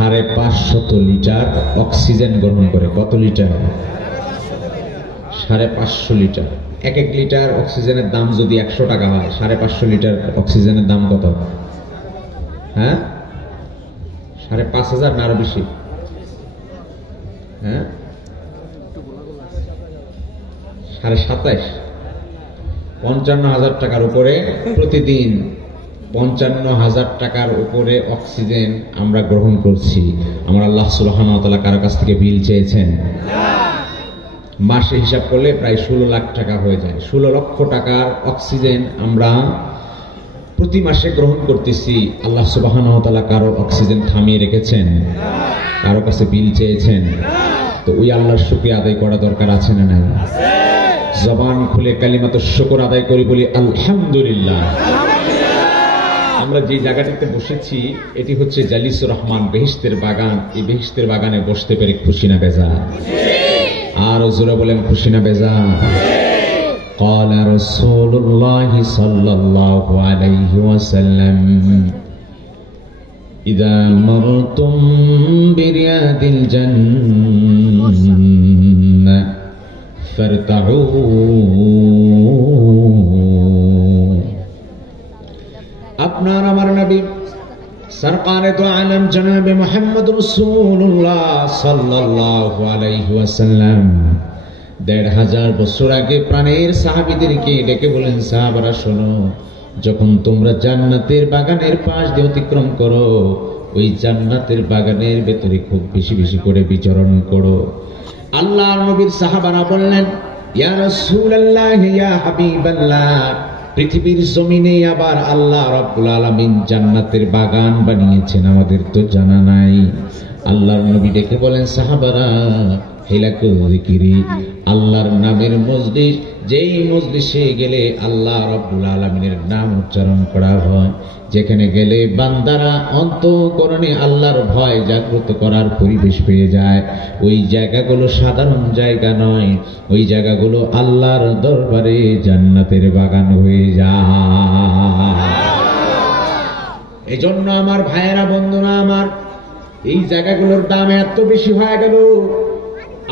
550 litre oxygen গ্রহণ করে। কত লিটার? 550 লিটার। এক লিটার অক্সিজেনের দাম যদি 100 টাকা হয়, 550 লিটার অক্সিজেনের দাম কত? হ্যাঁ, 5,500 না আরো বেশি? হ্যাঁ, 27,500। 55,000 টাকার উপরে প্রতিদিন 55,000 টাকার উপরে অক্সিজেন আমরা গ্রহণ করছি। আমার আল্লাহ সুবহানাহু ওয়া তাআলা কারো কাছ থেকে বিল চেয়েছেন? মাসে হিসাব করলে প্রায় 16 লাখ টাকা হয়ে যায়। 16 লক্ষ টাকার অক্সিজেন আমরা প্রতি মাসে গ্রহণ করতেছি। আল্লাহ সুবহানাহু ওয়া তাআলা কারো অক্সিজেন থামিয়ে রেখেছেন? কারো কাছে বিল চেয়েছেন? তো ওই আল্লাহর শুকরিয়া আদায় করা দরকার আছে না নাই? জবান খুলে কালিমাতুশ শুকর আদায় করি, বলি আলহামদুলিল্লাহ। আমরা যে জায়গাটাতে বসেছি এটি হচ্ছে জালিসুর রহমান, বেহেশতের বাগান। এই বেহেশতের বাগানে বসতে পেরে খুশি না বেজার? আর জোরে বলেন খুশি না বেজার? قال رسول الله صلى الله عليه وسلم إذا مرتم برياض الجنة فارتعوا। আপনার আমার নবী সরকারে দো আলম জনাবে মুহাম্মদ রাসূলুল্লাহ সাল্লাল্লাহু আলাইহি ওয়াসাল্লাম 1,500 বছর আগে প্রাণের সাহাবীদেরকে ডেকে বলেন, সাহাবারা শোনো, যখন তোমরা জান্নাতের বাগানের পাশ দিয়ে অতিক্রম করো, ওই জান্নাতের বাগানের ভেতরে খুব বেশি বেশি করে বিচরণ করো। আল্লাহর নবীর সাহাবারা বললেন, ইয়া রাসূলুল্লাহ, ইয়া হাবিবাল্লাহ, পৃথিবীর জমিনে আবার আল্লাহ রাব্বুল আলামিন জান্নাতের বাগান বানিয়েছেন, আমাদের তো জানা নাই। আল্লাহর নবী ডেকে বলেন, সাহাবারা, হিলাকুল যিকিরি, আল্লাহর নামের মজলিস, যেই মজলিসে গেলে আল্লাহ রাব্বুল আলামিনের নাম উচ্চারণ করা হয়, যেখানে গেলে বান্দারা অন্তঃকরণে আল্লাহর ভয় জাগ্রত করার পরিবেশ পেয়ে যায়, ওই জায়গাগুলো সাধারণ জায়গা নয়, ওই জায়গাগুলো আল্লাহর দরবারে জান্নাতের বাগান হয়ে যায়। এজন্য আমার ভাইয়েরা, বন্ধুরা আমার, এই জায়গাগুলোর দাম এত বেশি হয়ে গেল।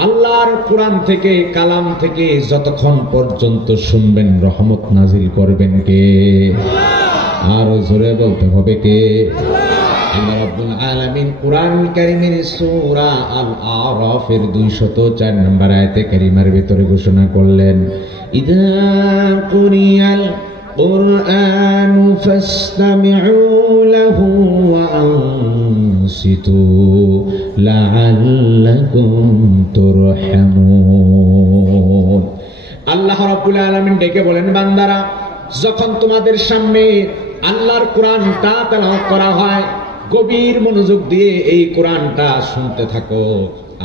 আল্লাহর কোরআন থেকে, কালাম থেকে যতক্ষণ পর্যন্ত শুনবেন রহমত নাজিল করবেন কে? আর জোরে বলতে হবে কে? আল্লাহ রাব্বুল আলামিন কোরআন কারীমের সূরা আল আরাফের 204 নম্বর আয়াতে কারিমার ভিতরে ঘোষণা করলেন, ইযা কুরিয়াল কুরআনু ফাসতামিউ লাহু ওয়া আনসিতু লাআল্লাকুম তুরহামুন। আল্লাহ রাব্বুল আলামিন ডেকে বলেন, বান্দারা, যখন তোমাদের সামনে আল্লাহর কোরআনটা তেলাওয়াত করা হয়, গভীর মনোযোগ দিয়ে এই কোরআনটা শুনতে থাকো,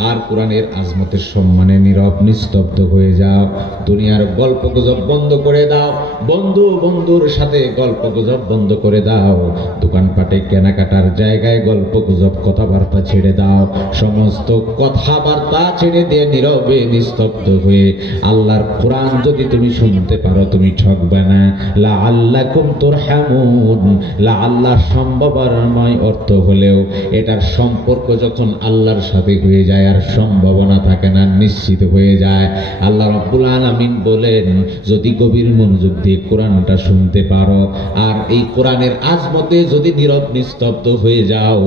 আর কোরআনের আজমতের সম্মানে নীরব নিস্তব্ধ হয়ে যাও। দুনিয়ার গল্প গুজব বন্ধ করে দাও, বন্ধু বন্ধুর সাথে গল্প গুজব বন্ধ করে দাও, দোকানপাটে কেনাকাটার জায়গায় গল্প গুজব কথাবার্তা ছেড়ে দাও, সমস্ত কথাবার্তা ছেড়ে দিয়ে নীরবে নিস্তব্ধ হয়ে আল্লাহর কোরআন যদি তুমি শুনতে পারো, তুমি ঠকবে না। লাআল্লাকুম তুরহামুন, লাআল্লাহ সম্ভাবনাময় অর্থ হলেও এটার সম্পর্ক যখন আল্লাহর সাথে হয়ে যায় আর সম্ভাবনা থাকে না, নিশ্চিত হয়ে যায়। আল্লাহ রাব্বুল আলামিন বলেন, যদি গভীর মনোযোগ দিয়ে কোরআনটা শুনতে পারো আর এই কোরআনের আজমতে যদি নীরব নিস্তব্ধ হয়ে যাও,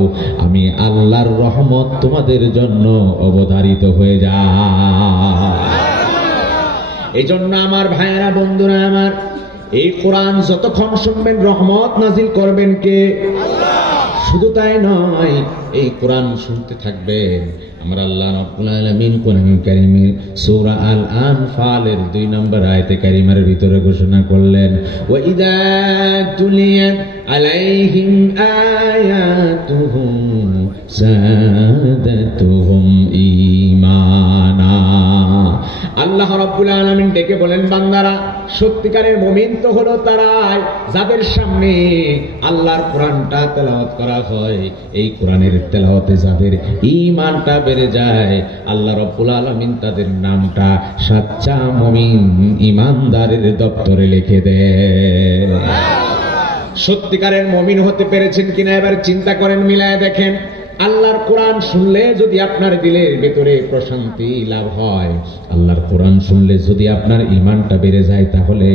আমি আল্লাহর রহমত তোমাদের জন্য অবধারিত হয়ে যায়। এই জন্য আমার ভাইয়েরা, বন্ধুরা আমার, এই কোরআন যতক্ষণ শুনবেন রহমত নাজিল করবেন কে? শুধু তাই নয়, এই কোরআন শুনতে থাকবেন। আমরা আল্লাহ রাব্বুল আলামিন কোরআন কারীমের সূরা আল আনফালের 2 নম্বর আয়াতে কারিমার ভিতরে ঘোষণা করলেন, ওয়া ইযা তুলিয়াত আলাইহিম আয়াতুহু যাদাতুহুম ঈমানা। আল্লাহ রাব্বুল আলামিন ডেকে বলেন, বান্দারা, সত্যিকারের মুমিন তো হলো তারাই যাদের সামনে আল্লাহর কোরআনটা তেলাওয়াত করা হয়, এই কোরআনের তেলাওয়াতে যাদের ঈমানটা বেড়ে যায়, আল্লাহ রাব্বুল আলামিন তাদের নামটা সাচ্চা মুমিন, ঈমানদারের দপ্তরে লিখে দেন। সত্যিকারের মুমিন হতে পেরেছেন কিনা এবার চিন্তা করেন, মিলায় দেখেন। আল্লাহর কোরআন শুনলে যদি আপনার দিলের ভেতরে প্রশান্তি লাভ হয়, আল্লাহর কোরআন শুনলে যদি আপনার ঈমানটা বেড়ে যায়, তাহলে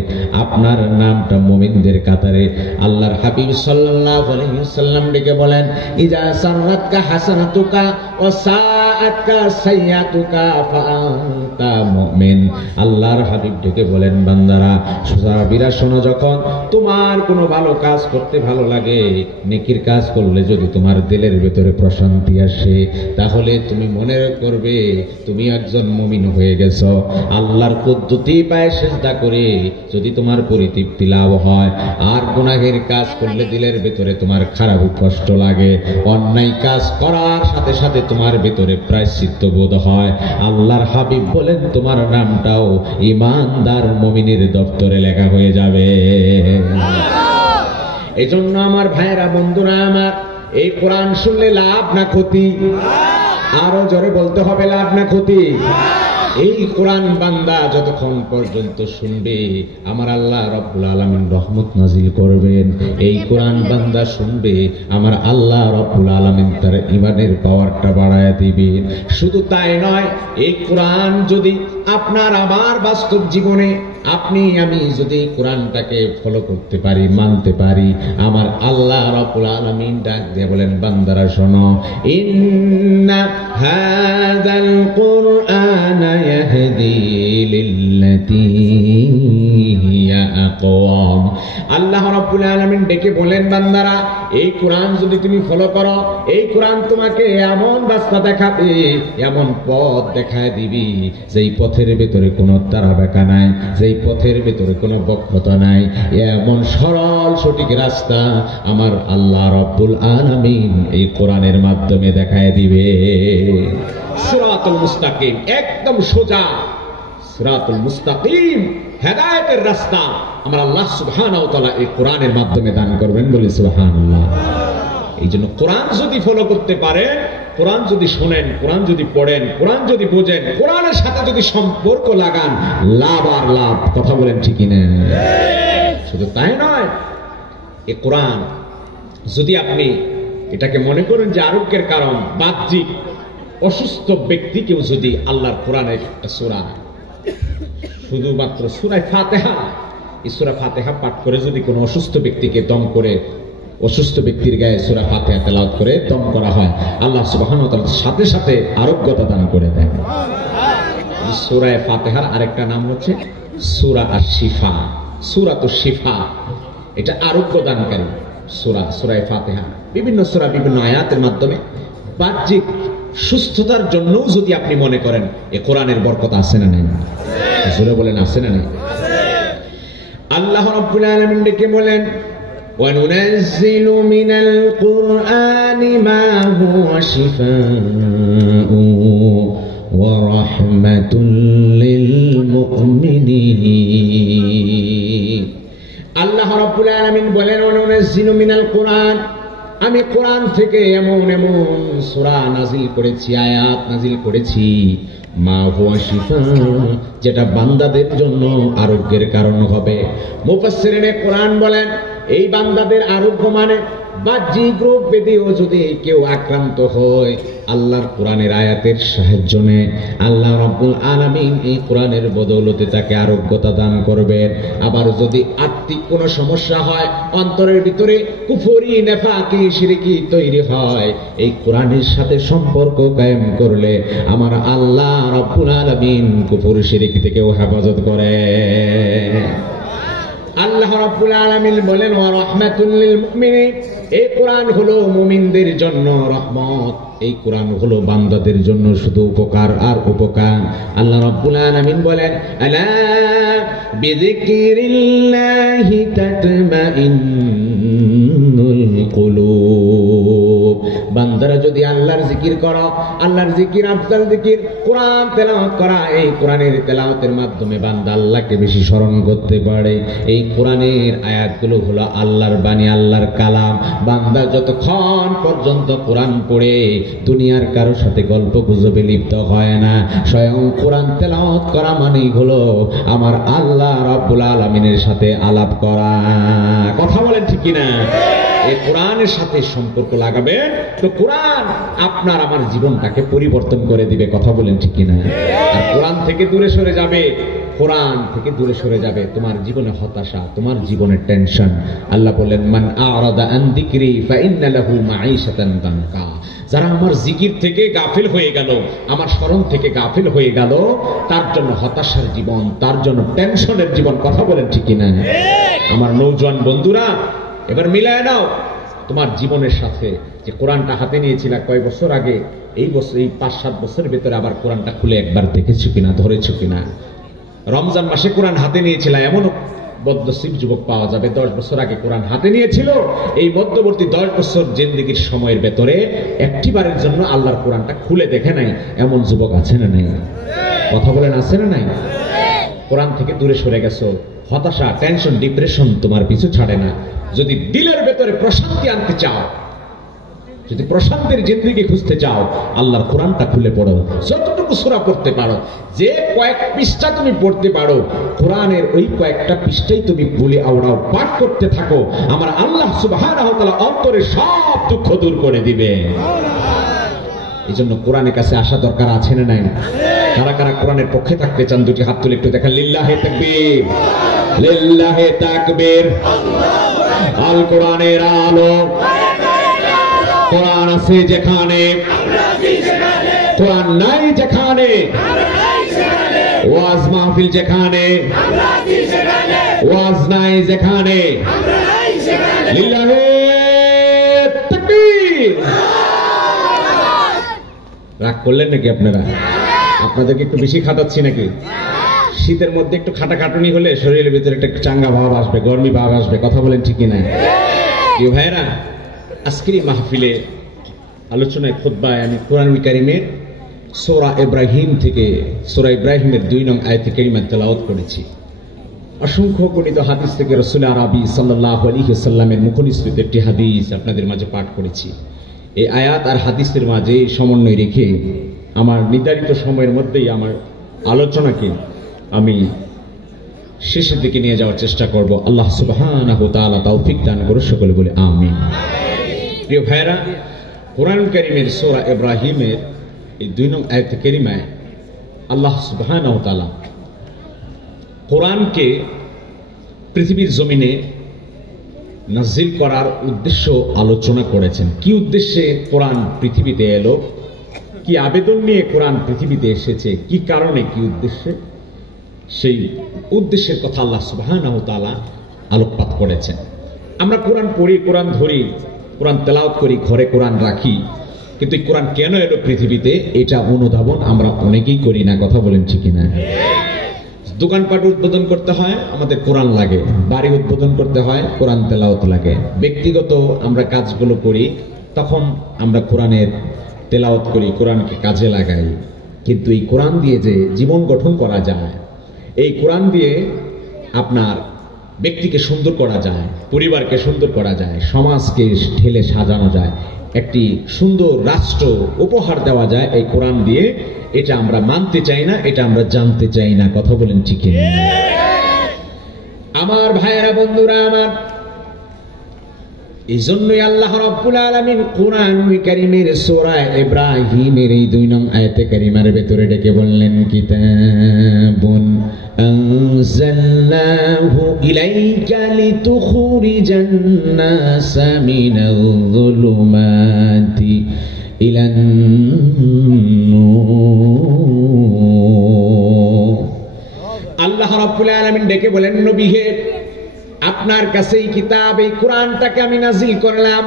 আপনার নামটা মুমিনদের কাতারে। আল্লাহর হাবিব সাল্লাল্লাহু আলাইহি ওয়াসাল্লাম ডেকে বলেন, ইজা সারাতকা হাসানাতুকা ওয়া সাআতকা সাইয়াতুকা ফাআনতা মুমিন। আল্লাহর হাবিব ডেকে বলেন, বান্দারা, সাহাবীরা শোনো, যখন তোমার কোনো ভালো কাজ করতে ভালো লাগে, নেকির কাজ করলে যদি তোমার দিলের ভেতরে প্রশান্তি আসে, তাহলে তুমি মনে করবে তুমি একজন মুমিন হয়ে গেছো। আল্লাহর কুদরতি পায়ে সিজদা করে যদি তোমার পরিতৃপ্তি লাভ হয়, আর গুনাহের কাজ করলে দিলের ভেতরে তোমার খারাপ কষ্ট লাগে, অন্যায় কাজ করার সাথে সাথে তোমার ভেতরে প্রায়শ্চিত্ত বোধ হয়, আল্লাহর হাবিব বলেন তোমার নামটাও ঈমানদার মুমিনের দপ্তরে লেখা হয়ে যাবে। এজন্য আমার ভাইয়েরা, বন্ধুরা আমার, এই কোরআন শুনলে লাভ না ক্ষতি? আরো জোরে বলতে হবে, লাভ না ক্ষতি? এই কোরআন বান্দা যতক্ষণ পর্যন্ত শুনবে, আমার আল্লাহ রাব্বুল আলামিন রহমত নাজিল করবেন। এই কোরআন বান্দা শুনবে, আমার আল্লাহ রাব্বুল আলামিন তার ঈমানের পাওয়ারটা বাড়ায় দিবেন। শুধু তাই নয়, এই কোরআন যদি আপনার আমার বাস্তব জীবনে আপনি আমি যদি কোরআনটাকে ফলো করতে পারি, মানতে পারি, আমার আল্লাহ রাব্বুল আলামিন ডাক দিয়ে বলেন, বান্দারা শোনো, ইন্না হাযাল কুরআনা ইয়াহদি লিল্লাতী হিয়া আকওয়াম। আল্লাহ রাব্বুল আলামিন ডেকে বলেন, বান্দারা, এই কোরআন যদি তুমি ফলো করো, এই কোরআন তোমাকে এমন রাস্তা দেখাবে, এমন পথ দেখায় দিবি, যেই পথের ভেতরে কোনো তারা বেঁকা নাই, যেই পথের ভেতরে কোনো বক্রতা নাই, এমন সরল সঠিক রাস্তা আমার আল্লাহ রাব্বুল আলামিন এই কোরআনের মাধ্যমে দেখায় দিবে। সিরাতুল মুস্তাকিম, একদম সোজা সিরাতুল মুস্তাকিম, হেদায়েতের রাস্তা আমার আল্লাহ সুবহানাহু ওয়া তাআলা এই কোরআনের মাধ্যমে দান করবেন, বলি সুবহানাল্লাহ। এই জন্য কোরআন যদি ফলো করতে পারেন, কোরআন যদি শোনেন, কোরআন যদি পড়েন, কোরআন যদি বোঝেন, কোরআনের সাথে যদি সম্পর্ক লাগান, লাভ আর লাভ। কথা বলেন ঠিক না? শুধু তাই নয়, এই কোরআন যদি আপনি এটাকে মনে করেন যে আরোগ্যের কারণ, বাহ্যিক অসুস্থ ব্যক্তি কেউ যদি আল্লাহর কোরআনের সূরা, শুধুমাত্র সূরা ফাতিহা, এই সূরা ফাতিহা পাঠ করে যদি কোনো অসুস্থ ব্যক্তিকে দম করে, অসুস্থ ব্যক্তির গায়ে সূরা ফাতিহা তেলাওয়াত করে দম করা হয়, আল্লাহ সুবহানাহু ওয়া তাআলা সাথে সাথে আরোগ্যতা দান করে দেন। সূরা ফাতিহার আরেকটা নাম হচ্ছে সূরা আশ-শিফা, সূরাতুশ শিফা। এটা আরোগ্য দানকারী সূরা, সূরা ফাতিহা। বিভিন্ন সূরা বিভিন্ন আয়াতের মাধ্যমে বাহ্যিক সুস্থতার জন্য যদি আপনি মনে করেন, এ কোরআনের বরকত আছে না নেই? জোরে বলেন, আছে না নেই? আল্লাহ রাব্বুল আলামিন ডেকে বলেন, وَنُنَزِّلُ مِنَ الْقُرْآنِ مَا هُوَ شِفَاءٌ وَرَحْمَةٌ لِلْمُؤْمِنِينَ। আল্লাহ রাব্বুল আলামিন বলেন, وَنُنَزِّلُ مِنَ الْقُرْآنِ, আমি কোরআন থেকে এমন এমন সূরা নাজিল করেছি, আয়াত নাজিল করেছি, মা হুয়া শিফা, যেটা বান্দাদের জন্য আরোগ্যের কারণ হবে। মুফাসসিরিনে কোরআন বলেন, এই বান্দাদের আরোগ্য মানে বাহ্যিক রোগ ব্যাধিও যদি কেউ আক্রান্ত হয়, আল্লাহর কোরআনের আয়াতের সাহায্য নেয়, আল্লাহ রাব্বুল আলামিন এই কোরআনের বদৌলতে তাকে আরোগ্যতা দান করবেন। আবার যদি আত্মিক কোনো সমস্যা হয়, অন্তরের ভিতরে কুফরি, নেফাকি, শিরকি তৈরি হয়, এই কোরআনের সাথে সম্পর্ক কায়েম করলে আমার আল্লাহ রাব্বুল আলামিন কুফর শিরক থেকেও হেফাজত করে। আল্লাহ রাব্বুল আলামিন বলেন, ওয়া রাহমাতুল লিল মুমিনিন, এই কোরআন হলো মুমিনদের জন্য রহমত, এই কোরআন হলো বান্দাদের জন্য শুধু উপকার আর উপকার। আল্লাহ রাব্বুল আলামিন বলেন, আলা বিযিকরিল্লাহি তাতমাইন্নুল কুলুব। বান্দারা যদি আল্লাহর জিকির করো, আল্লাহর জিকির আফজাল জিকির, কোরআন তেলাওয়াত করা, এই কোরআনের তেলাওয়াতের মাধ্যমে বান্দা আল্লাহকে বেশি স্মরণ করতে পারে। এই কোরআনের আয়াতগুলো হলো আল্লাহর বাণী, আল্লাহর কালাম। বান্দা যতক্ষণ পর্যন্ত কোরআন পড়ে দুনিয়ার কারোর সাথে গল্প গুজবে লিপ্ত হয় না, স্বয়ং কোরআন তেলাওয়াত করা মানেই হলো আমার আল্লাহ রাব্বুল আলামিনের সাথে আলাপ করা। কথা বলেন ঠিক কিনা? এই কোরআনের সাথে সম্পর্ক লাগাবে, তো কোরআন আপনার আমার জীবনটাকে পরিবর্তন করে দিবে। কথা বলেন ঠিক কিনা? আর কোরআন থেকে দূরে সরে যাবে, কোরআন থেকে দূরে সরে যাবে, তোমার জীবনে হতাশা, তোমার জীবনে টেনশন। আল্লাহ বলেন, মান আরাদা আন যিকরি ফাইন্না লাহু মাঈশাতান দানকা। যারা আমার জিকির থেকে গাফিল হয়ে গেল, আমার স্মরণ থেকে গাফিল হয়ে গেল, তার জন্য হতাশার জীবন, তার জন্য টেনশনের জীবন। কথা বলেন ঠিক কিনা? আমার নওজোয়ান বন্ধুরা, এবার মিলায় নাও তোমার জীবনের সাথে যে কোরআনটা হাতে নিয়েছিল কয় বছর আগে, এই বছর, এই 5-7 বছরের ভেতরে আবার কোরআনটা খুলে একবার দেখেছো কিনা, ধরেছো কিনা? রমজান মাসে কোরআন হাতে নিয়েছিল এমন বদ্ধশীল যুবক পাওয়া যাবে 10 বছর আগে কোরআন হাতে নিয়েছিল, এই মধ্যবর্তী 10 বছর জিন্দেগির সময়ের ভেতরে একটিবারের জন্য আল্লাহর কোরআনটা খুলে দেখে নাই, এমন যুবক আছে না নাই? কথা বলেন, আছে না নাই? কোরআন থেকে দূরে সরে গেছো, হতাশা, টেনশন, ডিপ্রেশন তোমার পিছু ছাড়ে না। যদি দিলের ভেতরে প্রশান্তি আনতে চাও, যদি প্রশান্তির জিন্দেগি খুঁজতে চাও, আল্লাহর কোরআনটা খুলে পড়ো। যতটুকু সূরা পড়তে পারো, যে কয়েক পৃষ্ঠা তুমি পড়তে পারো, কোরআনের ওই কয়েকটা পৃষ্ঠাই তুমি বলে আওড়াও, পাঠ করতে থাকো, আমার আল্লাহ সুবহানাহু ওয়া তাআলা অন্তরে সব দুঃখ দূর করে দিবে। এই জন্য কোরআনের কাছে আসা দরকার আছে না নাই? কারা কারা কোরআনের পক্ষে থাকতে চান দুটি হাত তুলে একটু দেখান। লিল্লাহে তাকবীর, লিল্লাহে তাকবীর। আল কোরআনের আলো, কোরআন আছে যেখানে, কোরআন নাই যেখানে, ওয়াজ মাহফিল যেখানে, ওয়াজ নাই যেখানে, লিল্লাহে তাকবীর। রাগ করলেন নাকি আপনারা? আপনাদেরকে একটু বেশি খাটাচ্ছি নাকি? শীতের মধ্যে একটু খাটাখাটুনি হলে শরীরের ভিতরে একটা চাঙ্গা ভাব আসবে, গরমি ভাব আসবে। কথা বলেন ঠিক কিনা? কি ভাইরা, আজকের এই মাহফিলে আলোচনায় খুতবায় আমি কোরআনুল কারীমের সূরা ইব্রাহিম থেকে, সূরা ইব্রাহিমের 2 নং আয়াত কারীমা তেলাওয়াত করেছি। অসংখ্য গণিত হাদিস থেকে রাসূল আরবি সাল্লাল্লাহু আলাইহি ওয়াসাল্লামের মুখনিসৃত একটি হাদিস আপনাদের মাঝে পাঠ করেছি। এই আয়াত আর হাদিসের মাঝে সমন্বয় রেখে আমার নির্ধারিত সময়ের মধ্যেই আমার আলোচনাকে আমি শেষের দিকে নিয়ে যাওয়ার চেষ্টা করব। আল্লাহ সুবহানাহু ওয়া তাআলা তৌফিক দান করুন, সকলে বলে আমিন। প্রিয় ভাইরা, কোরআন কারীমের সূরা ইব্রাহিমের এই 2 নং আয়াত কারীমায় আল্লাহ সুবহানাহু ওয়া তাআলা কোরআনকে পৃথিবীর জমিনে নাজিল করার উদ্দেশ্য আলোচনা করেছেন। কি উদ্দেশ্যে কোরআন পৃথিবীতে এলো, কি আবেদন নিয়ে কোরআন পৃথিবীতে এসেছে, কি কারণে, কি উদ্দেশ্যে, সেই উদ্দেশ্যের কথা আল্লাহ সুবহানাহু ওয়া তাআলা আলোকপাত করেছেন। আমরা কোরআন পড়ি, কোরআন ধরি, কোরআন তেলাওয়াত করি, ঘরে কোরআন রাখি, কিন্তু এই কোরআন কেন এলো পৃথিবীতে এটা অনুধাবন আমরা অনেকেই করি না। কথা বলেন ঠিক কিনা? দোকানপাট উদ্বোধন করতে হয়, আমাদের কোরআন লাগে। বাড়ি উদ্বোধন করতে হয়, কোরআন তেলাওয়াত লাগে। ব্যক্তিগত আমরা কাজগুলো করি, তখন আমরা কোরআনের তেলাওয়াত করি, কোরআনকে কাজে লাগাই। কিন্তু এই কোরআন দিয়ে যে জীবন গঠন করা যায়, এই কোরআন দিয়ে আপনার ব্যক্তিকে সুন্দর করা যায়, পরিবারকে সুন্দর করা যায়, সমাজকে ঢেলে সাজানো যায়, একটি সুন্দর রাষ্ট্র উপহার দেওয়া যায় এই কোরআন দিয়ে। এটা আমরা মানতে চাই না, এটা আমরা জানতে চাই না। কথা বলেন ঠিক না? আমার ভাইয়েরা, বন্ধুরা আমার, এই জন্যই আল্লাহ রাব্বুল আলামিন কোরআনুল কারীমের সূরা ইব্রাহিমের এই 2 নং আয়াতে কারীমার ভেতরে ডেকে বললেন, কিতাবুন আনজালনাহু ইলাইকা লিতুখরিজান নাসা মিনাল যুলুমাতি ইলান নূর। আল্লাহ রাব্বুল আলামিন ডেকে বলেন, নবী হে, আপনার কাছে এই কিতাব, এই কোরআনটাকে আমি নাজিল করলাম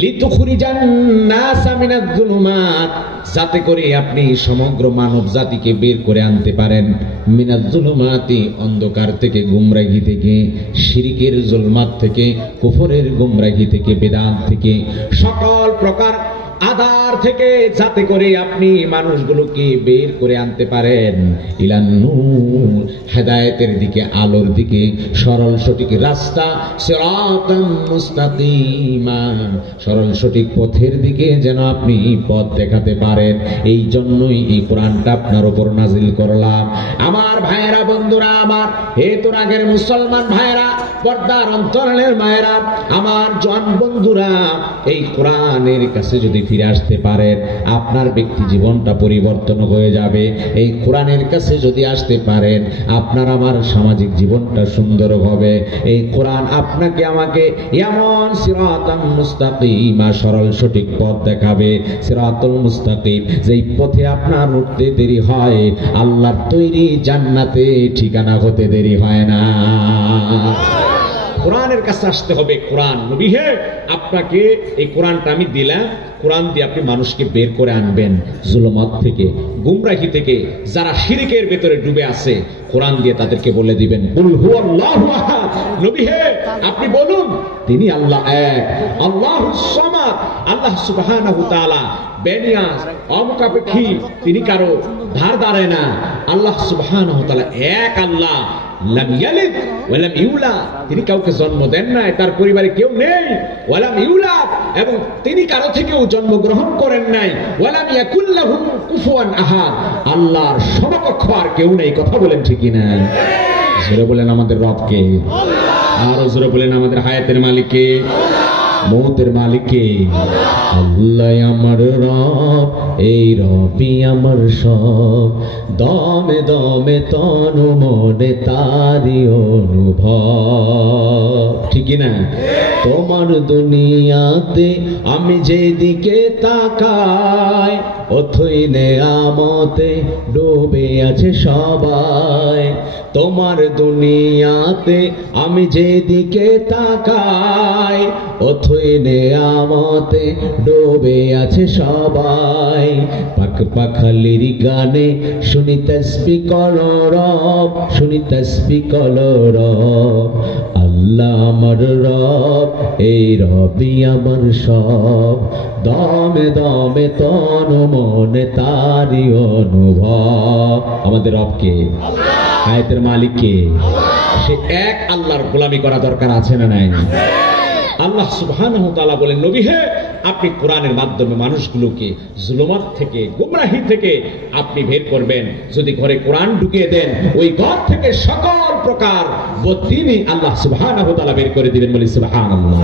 লিতুখরিজান নাসা মিনাজ যুলুমাত, যাতে করে আপনি সমগ্র মানব জাতিকে বের করে আনতে পারেন মিনাজ যুলুমাতি, অন্ধকার থেকে, গুমরাহি থেকে, শিরকের জুলমাত থেকে, কুফরের গুমরাহি থেকে, বিদআত থেকে, সকল প্রকার আধার থেকে, যাতে করে আপনি মানুষগুলোকে বের করে আনতে পারেন ইলান নূর, হেদায়েতের দিকে, আলোর দিকে, সরল সঠিক রাস্তা, সিরাতাম মুস্তাকিমা, সরল সঠিক পথের দিকে যেন আপনি পথ দেখাতে পারেন। এই জন্যই এই কোরআনটা আপনার উপর নাজিল করলাম। আমার ভাইয়েরা, বন্ধুরা আমার, হে তোর আগের মুসলমান ভাইয়েরা, পর্দার অন্তরালের মায়েরা, আমার জন বন্ধুরা, এই কোরআনের কাছে যদি ফিরে আসতে পারেন আপনার ব্যক্তি জীবনটা পরিবর্তন হয়ে যাবে। এই কোরআনের কাছে যদি আসতে পারেন আপনার আমার সামাজিক জীবনটা সুন্দর হবে। এই কোরআন আপনাকে আমাকে এমন সিরাতাম মুস্তাকিমা, সরল সঠিক পথ দেখাবে, সিরাতুল মুস্তাকিম, যেই পথে আপনার উঠতে দেরি হয় আল্লাহর তৈরি জান্নাতে ঠিকানা হতে দেরি হয় না। কোরআনের কাছে আসতে হবে। কোরআন, নবী হে আপনাকে এই কোরআনটা আমি দিলাম, কোরআন দিয়ে আপনি মানুষকে বের করে আনবেন জুলুমাত থেকে, গুমরাহি থেকে। যারা শিরকের ভেতরে ডুবে আছে কোরআন দিয়ে তাদেরকে বলে দিবেন কুল হুয়াল্লাহু আহাদ। নবী হে আপনি বলুন তিনি আল্লাহ এক, আল্লাহুস সামাদ, আল্লাহ সুবহানাহু ওয়া তাআলা বেনিয়াজ, অমুখাপেক্ষী, তিনি কারো ধার ধারে না। আল্লাহ সুবহানাহু ওয়া তাআলা এক আল্লাহ, লাম ইয়ালিদ ওয়া লাম ইউলাদ, তিনি কাউকে জন্ম দেন নাই, তার পরিবারে কেউ নেই, ওয়া লাম ইউলাদ, এবং তিনি কারো থেকেও জন্মগ্রহণ করেন নাই, ওয়া লাম ইয়াকুল লাহু কুফুয়ান আহাদ, আল্লাহর সমকক্ষ আর কেউ নেই। কথা বলেন ঠিক কিনা? জোরে বলেন আমাদের রবকে, আরো জোরে বলেন আমাদের হায়াতের মালিককে, মৌতের মালিককে। আল্লাহ আমার রব, এই রবি আমার সব, দমে দমে তনু মনে তারি অনুভব। ঠিক না? তোমার দুনিয়াতে আমি যেদিকে তাকাই অথই নেয়ামতে ডুবে আছে সবাই। তোমার দুনিয়াতে আমি যেদিকে তাকাই অথই নেয়ামতে ডুবে আছে সবাই। পাখ পাখালির গানে শুনি তাসবিহ করো রব, শুনি তাসবিহ করো রব। আল্লাহ আমার রব, এই রবি আমার সব, দমে দমে তনু মনে তারি অনুভব। আমাদের রবকে, হায়াতের মালিককে, সে এক আল্লাহর গোলামি করা দরকার আছে না নাই? আল্লাহ সুবহানাহু ওয়া তাআলা বলেন নবী হে আপনি কোরআনের মাধ্যমে মানুষগুলোকে জুলুমাত থেকে, গুমরাহি থেকে আপনি বের করবেন। যদি ঘরে কোরআন ঢুকিয়ে দেন ওই ঘর থেকে সকল প্রকার বদদিনী আল্লাহ সুবহানাহু ওয়া তাআলা বের করে দিবেন। বলি সুবহানাল্লাহ।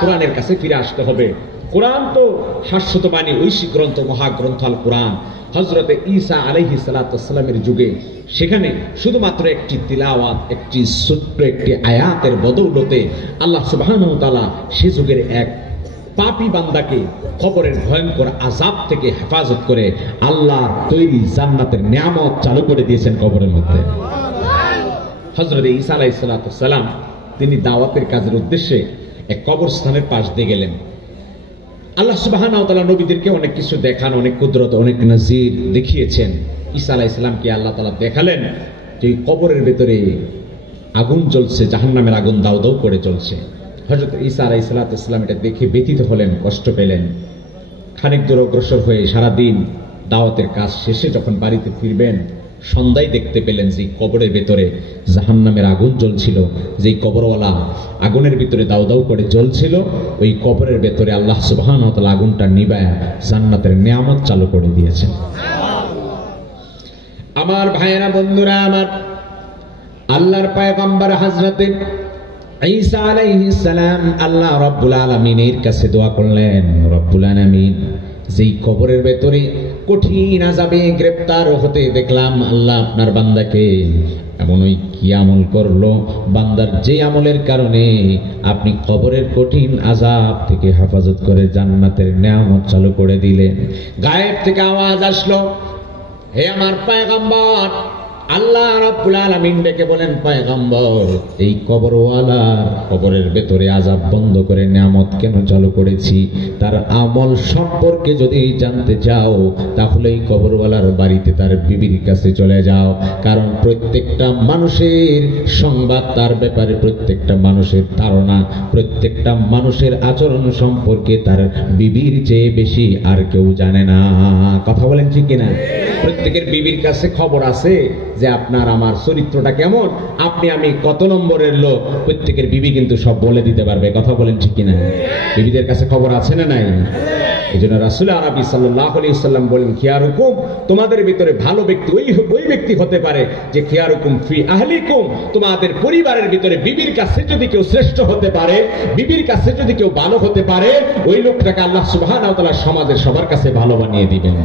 কোরআনের কাছে ফিরে আসতে হবে। কোরআন তো শাশ্বত বাণী, ঐশী গ্রন্থ, মহাগ্রন্থ আল কোরআন। হযরতে ঈসা আলাইহিস সালাতু ওয়াস সালামের যুগে সেখানে শুধুমাত্র একটি তিলাওয়াত, একটি ছোট্ট একটি আয়াতের বদৌলতে আল্লাহ সুবহানাহু ওয়া তাআলা সে যুগের এক পাপী বান্দাকে কবরের ভয়ঙ্কর আযাব থেকে হেফাজত করে আল্লাহর তৈরি জান্নাতের নিয়ামত চালু করে দিয়েছেন কবরের মধ্যে। হযরতে ঈসা আলাইহিস সালাতু ওয়াস সালাম তিনি দাওয়াতের কাজের উদ্দেশ্যে এক কবরস্থানের পাশ দিয়ে গেলেন। আল্লাহ সুবহানাহু ওয়া তাআলা নবীদেরকে অনেক কিছু দেখান, অনেক কুদরত, অনেক নজির দেখিয়েছেন। ঈসা আলাইহিস সালামকে আল্লাহ তাআলা দেখালেন যে কবরের ভেতরে আগুন জ্বলছে, জাহান্নামের আগুন দাউ দাউ করে জ্বলছে। হযরত ঈসা আলাইহিস সালাম এটা দেখে ব্যথিত হলেন, কষ্ট পেলেন। খানিক দূর অগ্রসর হয়ে সারাদিন দাওয়াতের কাজ শেষে যখন বাড়িতে ফিরবেন সন্ধ্যায় দেখতে পেলেন যে কবরের ভেতরে জাহান্নামের আগুন জ্বলছিল। যেই কবরওয়ালা আগুনের ভিতরে দাউ দাউ করে জ্বলছিল ওই কবরের ভেতরে আল্লাহ সুবহানাহু ওয়া তাআলা আগুনটা নিভায়া জান্নাতের নিয়ামত চালু করে দিয়েছেন। আমার ভাইয়েরা, বন্ধুরা আমার, আল্লাহর পয়গম্বর হযরতে ঈসা আলাইহিস সালাম আল্লাহ রাব্বুল আলামিনের কাছে দোয়া করলেন, রব্বুল আলামিন যেই কবরের ভেতরে কঠিন আযাবে গ্রেফতার হতে দেখলাম আল্লাহ আপনার বান্দাকে, এমন ওই কি আমল করলো বান্দার যে আমলের কারণে আপনি কবরের কঠিন আযাব থেকে হেফাজত করে জান্নাতের নিয়ামত চালু করে দিলেন। গায়েব থেকে আওয়াজ আসলো, হে আমার পয়গম্বর আল্লাহ রাব্বুল আলামিন ডেকে বলেন, পয়গম্বর, এই কবরওয়ালার কবরের ভেতরে আযাব বন্ধ করে নিয়ামত কেন চালু করেছি, তার আমল সম্পর্কে যদি জানতে চাও তাহলে এই কবরওয়ালার বাড়িতে তার বিবির কাছে চলে যাও। কারণ প্রত্যেকটা মানুষের সংবাদ তার ব্যাপারে, প্রত্যেকটা মানুষের ধারণা, প্রত্যেকটা মানুষের আচরণ সম্পর্কে তার বিবির চেয়ে বেশি আর কেউ জানে না। কথা বলেন ঠিক কিনা? প্রত্যেকের বিবির কাছে খবর আছে যে আপনার আমার চরিত্রটা কেমন, আপনি আমি কত নম্বরের লোক, প্রত্যেকের বিবি কিন্তু সব বলে দিতে পারবে। কথা বলেন ঠিক কিনা? বিবিদের কাছে খবর আছে না নাই? এই জন্য রাসূল আরবি সাল্লাল্লাহু আলাইহি ওয়াসাল্লাম বলেন, খিয়ারুকুম, তোমাদের ভিতরে ভালো ব্যক্তি ওই ব্যক্তি হতে পারে যে খিয়ারুকুম ফি আহলিকুম, তোমাদের পরিবারের ভিতরে বিবির কাছে যদি কেউ শ্রেষ্ঠ হতে পারে, বিবির কাছে যদি কেউ ভালো হতে পারে, ওই লোকটাকে আল্লাহ সুবহানাহু ওয়া তাআলা সমাজের সবার কাছে ভালো বানিয়ে দিবেন।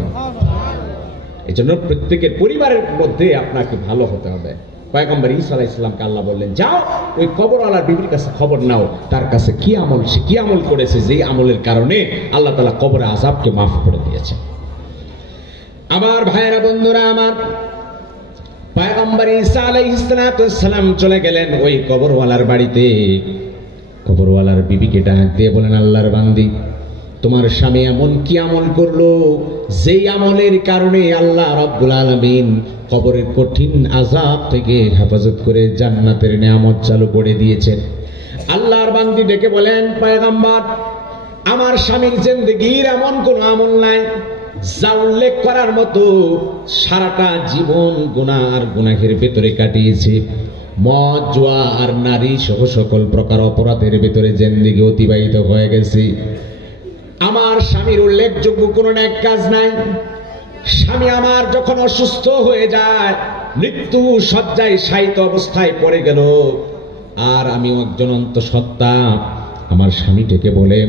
এই জন্য প্রত্যেকের পরিবারের মধ্যে আপনাকে ভালো হতে হবে। পয়গম্বর ঈসা আলাইহিস সালামকে আল্লাহ বললেন, যাও ওই কবরওয়ালার বিবির কাছে খবর নাও, তার কাছে কি আমল, সে কি আমল করেছে, যেই আমলের কারণে আল্লাহ তাআলা কবরে আযাবকে মাফ করে দিয়েছে। আমার ভাইরা বন্ধুরা আমার, পয়গম্বর ঈসা আলাইহিস সালাম চলে গেলেন ওই কবরওয়ালার বাড়িতে। কবরওয়ালার বিবিকে ডাক দিয়ে বলেন, আল্লাহর বান্দি, তোমার স্বামী এমন কি আমল করলো যেই আমলের কারণে আল্লাহ রাব্বুল আলামিন কবরের কঠিন আযাব থেকে হেফাজত করে জান্নাতের নিয়ামত চালু করে দিয়েছেন। আল্লাহর বান্দি ডেকে বলেন, পয়গম্বর, আমার স্বামীর জিন্দেগীর এমন কোন আমল নাই যা উল্লেখ করার মতো। সারাটা জীবন গুনাহ আর গুনাহের ভেতরে কাটিয়েছে, মদ, জুয়া আর নারী সহ সকল প্রকার অপরাধের ভেতরে জিন্দেগি অতিবাহিত হয়ে গেছে। আমার স্বামীর উল্লেখযোগ্য কোন নেক কাজ নাই। স্বামী আমার যখন অসুস্থ হয়ে যায়, মৃত্যু শয্যায় শায়িত অবস্থায় পড়ে গেল, আর আমি একজন অন্তঃসত্ত্বা, আমার স্বামীটাকে বলে,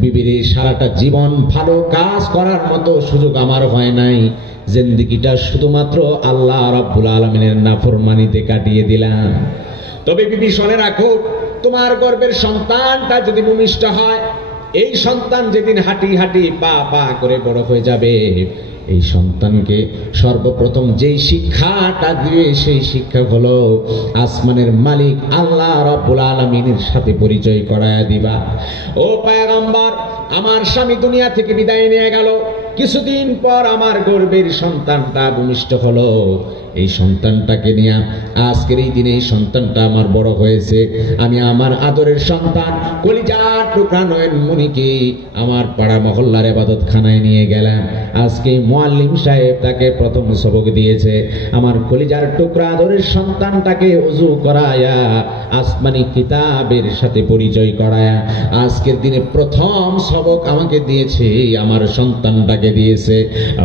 বিবিরে, সারাটা জীবন ভালো কাজ করার মতো সুযোগ আমার হয় নাই, জিন্দেগিটা শুধুমাত্র আল্লাহ রাব্বুল আলামিনের নাফরমানিতে কাটিয়ে দিলাম। তবে বিবি, শুনে রাখো, তোমার গর্ভের সন্তানটা যদি ভূমিষ্ঠ হয়, এই সন্তান যেদিন হাঁটি হাঁটি পা পা করে বড় হয়ে যাবে, এই সন্তানকে সর্বপ্রথম যেই শিক্ষাটা দিবে সেই শিক্ষা হলো আসমানের মালিক আল্লাহ রাব্বুল আলামিনের সাথে পরিচয় করায়া দিবা। ও পয়গম্বর, আমার স্বামী দুনিয়া থেকে বিদায় নিয়ে গেল, কিছুদিন পর আমার গর্ভের সন্তানটা ভূমিষ্ঠ হলো। এই সন্তানটাকে নিয়ে আজকের এই দিনে এই সন্তানটা আমার বড় হয়েছে। আমি আমার আদরের সন্তান কলিজার টুকরা নয়ন মনিকে আমার পাড়া মহল্লার ইবাদতখানায় নিয়ে গেলাম। আজকে মুআল্লিম সাহেব তাকে প্রথম সবক দিয়েছে। আমার কলিজার টুকরা আদরের সন্তানটাকে ওযু করায়া আসমানি কিতাবের সাথে পরিচয় করায়া আজকের দিনে প্রথম সবক আমাকে দিয়েছে, আমার সন্তানটাকে দিয়েছে।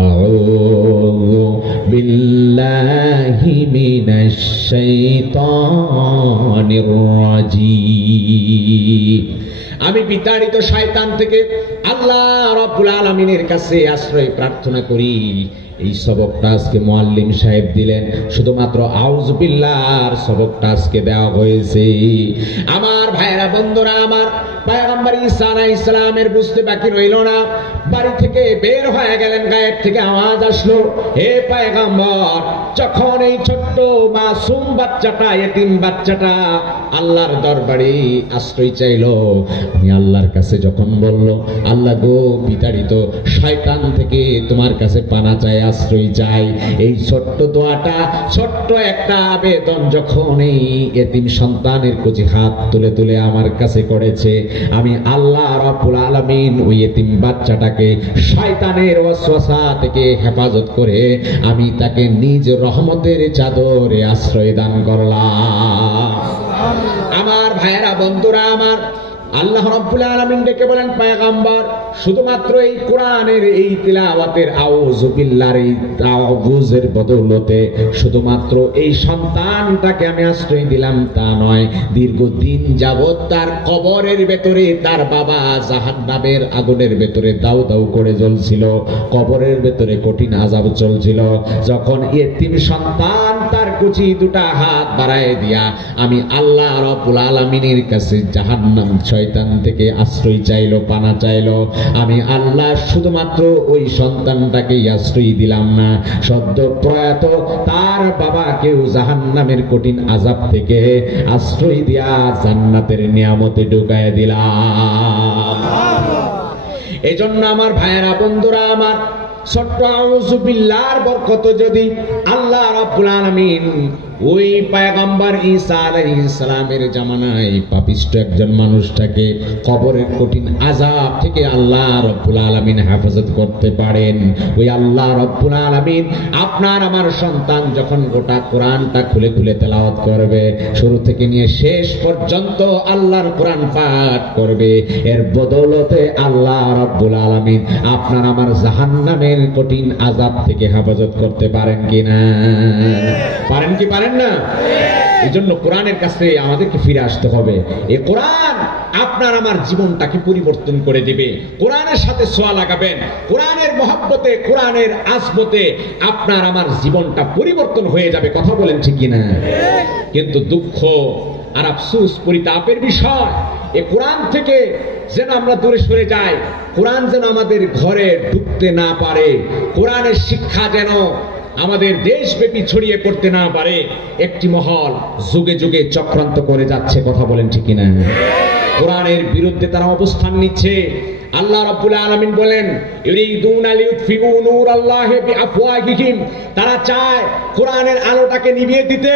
আউযু বিল্লাহি মিনাশ শাইতানির রাজীম। আমি বিতাড়িত শয়তান থেকে আল্লাহ রাব্বুল আলামিনের কাছে আশ্রয় প্রার্থনা করি। এই সবকটা আজকে মুআল্লিম সাহেব দিলেন, শুধুমাত্র আউযু বিল্লাহর সবকটা আজকে দেওয়া হয়েছে। আমার ভাইরা বন্ধুরা আমার, পয়গম্বর ঈসা আলাইহিস সালামের বুঝতে বাকি রইল না, বাড়ি থেকে বের হয়ে গেলেন। গায়েব থেকে আওয়াজ আসলো, হে পয়গম্বর, যখন এই ছোট্ট মাসুম বাচ্চাটা, এতিম বাচ্চাটা আল্লাহর দরবারে আশ্রয় চাইলো, আমি আল্লাহর কাছে যখন বলল, আল্লাহ গো, বিতাড়িত শয়তান থেকে তোমার কাছে পানা চাই, আশ্রয় চাই, এই ছোট্ট দোয়াটা, ছোট্ট একটা আবেদন যখন এই এতিম সন্তানের কচি হাত তুলে তুলে আমার কাছে করেছে, আমি আল্লাহ রাব্বুল আলামিন ওই এতিম বাচ্চাটাকে শয়তানের ওয়াসওয়াসা থেকে হেফাজত করে আমি তাকে নিজ রহমতের চাদরে আশ্রয় দান করলাম। আমার ভাইরা বন্ধুরা আমার, আল্লাহ রাব্বুল আলামিন ডেকে বলেন, পয়গম্বর, শুধুমাত্র এই কোরআনের এই তিলাওয়াতের আউযু বিল্লাহর এই তাওয়াজের বদৌলতে শুধুমাত্র এই সন্তানটাকে আমি আশ্রয় দিলাম তা নয়, দীর্ঘদিন যাবত তার কবরের ভেতরে তার বাবা জাহান্নামের আগুনের ভেতরে দাউ দাউ করে জ্বলছিল, কবরের ভেতরে কঠিন আযাব চলছিল। যখন এতিম সন্তান তার কুচি দুটা হাত বাড়ায় দিয়া আমি আল্লাহ রাব্বুল আলামিনের কাছে জাহান্নাম শয়তান থেকে আশ্রয় চাইলো, পানা চাইলো, আমি আল্লাহ শুধুমাত্র ওই সন্তানটাকেই আশ্রয় দিলাম না, সদ্য প্রয়াত তার বাবাকেও জাহান্নামের কঠিন আযাব থেকে আশ্রয় দিয়া জান্নাতের নিয়ামতে ঢুকায় দিলাম। এজন্য আমার ভাইয়েরা, বন্ধুরা আমার, ছোট্ট আউযু বিল্লাহর বরকত যদি আল্লাহ রাব্বুল আলামিন ওই পয়গম্বর ঈসা আলাইহিস সালামের জামানায় পাপিষ্ট একজন মানুষটাকে কবরের কঠিন আযাব থেকে আল্লাহ রাব্বুল আলামিন হেফাজত করতে পারেন, ওই আল্লাহ রাব্বুল আলামিন আপনার আমার সন্তান যখন গোটা কোরআনটা খুলে খুলে তেলাওয়াত করবে, শুরু থেকে নিয়ে শেষ পর্যন্ত আল্লাহর কোরআন পাঠ করবে, এর বদৌলতে আল্লাহ রাব্বুল আলামিন আপনার আমার জাহান্নামের কঠিন আযাব থেকে হেফাজত করতে পারেন কিনা? পারেন কি পারেন না? এই জন্য কোরআনের কাছে আমাদেরকে ফিরে আসতে হবে। এই কোরআন আপনার আমার জীবনটাকে পরিবর্তন করে দিবে। কোরআনের সাথে ছোঁয়া লাগাবেন, কোরআনের মহব্বতে, কোরআনের আজমতে আপনার আমার জীবনটা পরিবর্তন হয়ে যাবে। কথা বলেন ঠিক কিনা? কিন্তু দুঃখ আর আফসোস, পরিতাপের বিষয়, এই কোরআন থেকে যেন আমরা দূরে সরে যাই, কোরআন যেন আমাদের ঘরে ঢুকতে না পারে, কোরআনের শিক্ষা যেন আমাদের দেশব্যাপী ছড়িয়ে পড়তে না পারে, একটি মহল যুগে যুগে চক্রান্ত করে যাচ্ছে। কথা বলেন ঠিক কিনা? কোরআনের বিরুদ্ধে তারা অবস্থান নিচ্ছে। আল্লাহ রাব্বুল আলামিন বলেন, ইউরিদুনা লিউতফিউ নূরাল্লাহি বিআফওয়াহিহিম, তারা চায় কোরআনের আলোটাকে নিভিয়ে দিতে।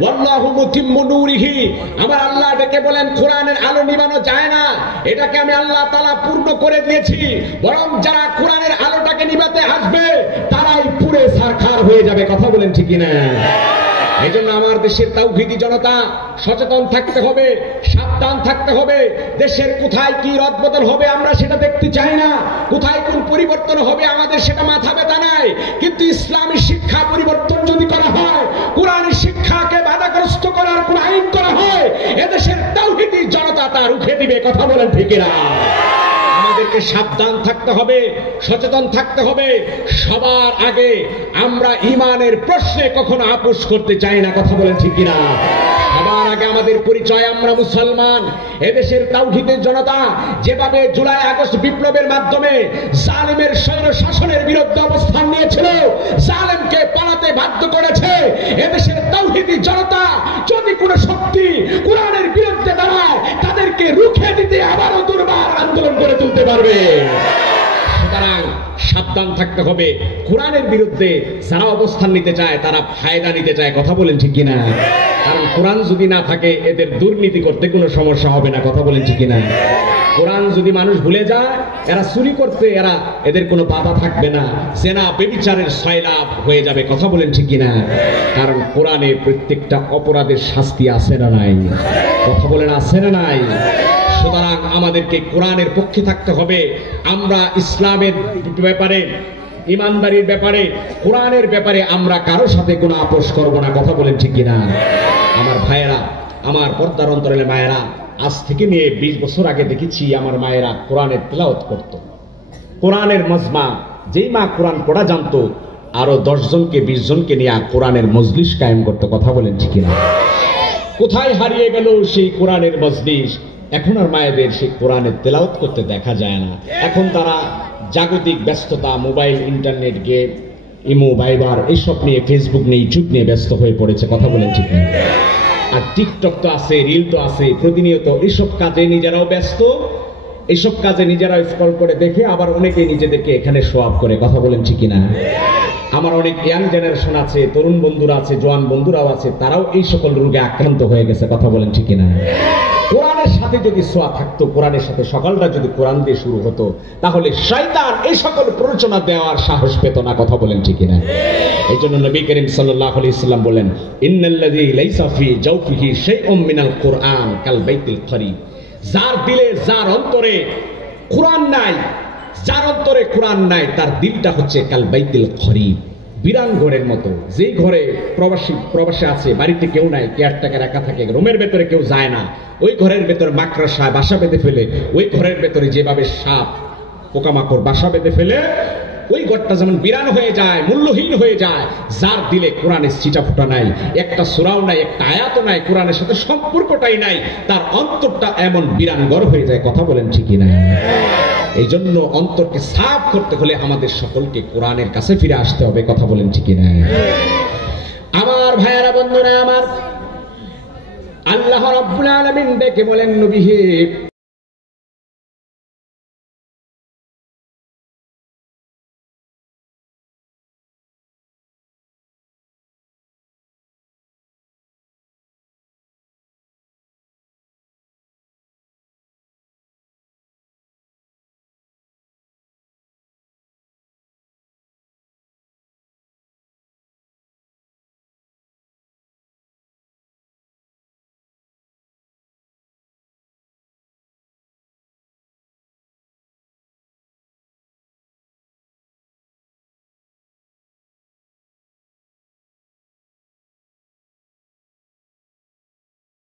ওয়াল্লাহু মুতিম্মু নূরিহি, আমার আল্লাহ ডেকে বলেন কোরআনের আলো নিভানো যায় না, এটাকে আমি আল্লাহ তাআলা পূর্ণ করে দিয়েছি, বরং যারা কোরআনের আলোটাকে নিভাতে আসবে তারাই পুড়ে ছারখার হয়ে যাবে। কথা বলেন ঠিক কিনা? এই জন্য আমার দেশের তাওহীদি জনতা সচেতন থাকতে হবে, সাবধান থাকতে হবে। দেশের কোথায় কি রদবদল হবে আমরা সেটা দেখতে চাই না, কোথায় কোন পরিবর্তন হবে আমাদের সেটা মাথা ব্যথা নাই, কিন্তু ইসলামী শিক্ষা পরিবর্তন যদি করা হয়, কোরআনের শিক্ষাকে বাধাগ্রস্ত করার কোন আইন করা হয়, এদেশের তাওহীদি জনতা তা রুখে দিবে। কথা বলেন ঠিক না? আমাদেরকে সাবধান থাকতে হবে, সচেতন থাকতে হবে। সবার আগে আমরা ঈমানের প্রশ্নে কখনো আপোষ করতে চাই না। কথা বলেন ঠিক কিনা? সবার আগে আমাদের পরিচয়, আমরা মুসলমান। এদেশের তাওহীদের জনতা যেভাবে জুলাই আগস্ট বিপ্লবের মাধ্যমে জালেমের স্বৈর শাসনের বিরুদ্ধে অবস্থান নিয়েছিল, জালেমকে পালাতে বাধ্য করেছে, এদেশের তাওহীদি জনতা যদি কোনো শক্তি কোরআনের বিরুদ্ধে দাঁড়ায়, তাদেরকে রুখে দিতে আবারও দুর্বার আন্দোলন করে তুলতে পারবে। সুতরাং সাবধান থাকতে হবে। কোরআনের বিরুদ্ধে যারা অবস্থান নিতে চায় তারা ফায়দা নিতে চায়। কথা বলেন ঠিক কিনা? কারণ কোরআন যদি না থাকে এদের দুর্নীতি করতে কোনো সমস্যা হবে না। কথা বলেন ঠিক কিনা? কোরআন যদি মানুষ ভুলে যায়, এরা চুরি করতে এদের কোনো বাধা থাকবে না, জেনা ব্যভিচারের সয়লাভ হয়ে যাবে। কথা বলেন ঠিক কিনা? কারণ কোরআনে প্রত্যেকটা অপরাধের শাস্তি আছে না নাই? কথা বলেন আছে না নাই? সুতরাং আমাদেরকে কোরআনের পক্ষে থাকতে হবে। আমরা ইসলামের ব্যাপারে, ইমানদারির ব্যাপারে, কোরআনের ব্যাপারে আমরা কারোর সাথে কোনো আপোষ করব না। কথা বলেন ঠিক কিনা? আমার ভাইয়েরা, আমার পর্দার অন্তরালে মায়েরা, আজ থেকে নিয়ে 20 বছর আগে দেখেছি আমার মায়েরা কোরআনের তেলাওয়াত করত। কোরআনের মজমা, যেই মা কোরআন পড়া জানতো আরো 10 জনকে 20 জনকে নিয়ে কোরআনের মজলিস কায়েম করতো। কথা বলেন ঠিক কিনা? কোথায় হারিয়ে গেল সেই কোরআনের মজলিস? এখন আর মায়েদের সেই কোরআনের তেলাওয়াত করতে দেখা যায় না। এখন তারা জাগতিক ব্যস্ততা, মোবাইল, ইন্টারনেট, গেম, ইমো, ভাইবার এইসব নিয়ে, ফেসবুক নিয়ে, ইউটিউব নিয়ে ব্যস্ত হয়ে পড়েছে। কথা বলেন ঠিক না? আর টিকটক তো আছে, রিল তো আছে, প্রতিনিয়ত এইসব কাজে নিজেরাও ব্যস্ত, এইসব কাজে নিজেরা স্ক্রল করে দেখে আবার অনেকে নিজেদেরকে এখানে শো আপ করে। কথা বলেন ঠিক কিনা? আমার অনেক ইয়াং জেনারেশন আছে, তরুণ বন্ধুরা আছে, জোয়ান বন্ধুরাও আছে, তারাও এই সকল রোগে আক্রান্ত হয়ে গেছে। কথা বলেন ঠিক কিনা? কোরআনের সাথে যদি ছোঁয়া থাকতো, কোরআনের সাথে সকালটা যদি কোরআন দিয়ে শুরু হতো, তাহলে শয়তান এই সকল প্ররোচনা দেওয়ার সাহস পেত না। কথা বলেন ঠিক কিনা? এই জন্য নবী করিম সাল্লাল্লাহু আলাইহি ওয়াসাল্লাম বলেন, ইন্নাল্লাযী লাইসা ফি জাওফিহি শাইউম মিনাল কুরআন কাল বাইতিল খরিব, যার দিলে, যার অন্তরে কোরআন নাই, যার অন্তরে কোরআন নাই, তার দিলটা হচ্ছে কাল বাইতিল খরিব, বিরান ঘরের মতো। যেই ঘরে প্রবাসী আছে, বাড়িতে কেউ নাই, কেয়ারটেকার একা থাকে, রুমের ভেতরে কেউ যায় না, ওই ঘরের ভেতরে মাকড়সা বাসা বেঁধে ফেলে, ওই ঘরের ভেতরে যেভাবে সাপ পোকামাকড় বাসা বেঁধে ফেলে, ওই ঘরটা যেমন বিরান হয়ে যায়, মূল্যহীন হয়ে যায়, যার দিলে কোরআনের ছিটাফোঁটা নাই, একটা সূরাও নাই, একটা আয়াতও নাই, কোরআনের সাথে সম্পর্কটাই নাই, তার অন্তরটা এমন বিরানঘর হয়ে যায়। কথা বলেন ঠিক না? এই জন্য অন্তরকে সাফ করতে হলে আমাদের সকলকে কোরআনের কাছে ফিরে আসতে হবে। কথা বলেন ঠিক না? আমার ভাইয়ারা, বন্ধুরা আমার, আল্লাহ রাব্বুল আলামিন ডেকে বলেন, নবী হে,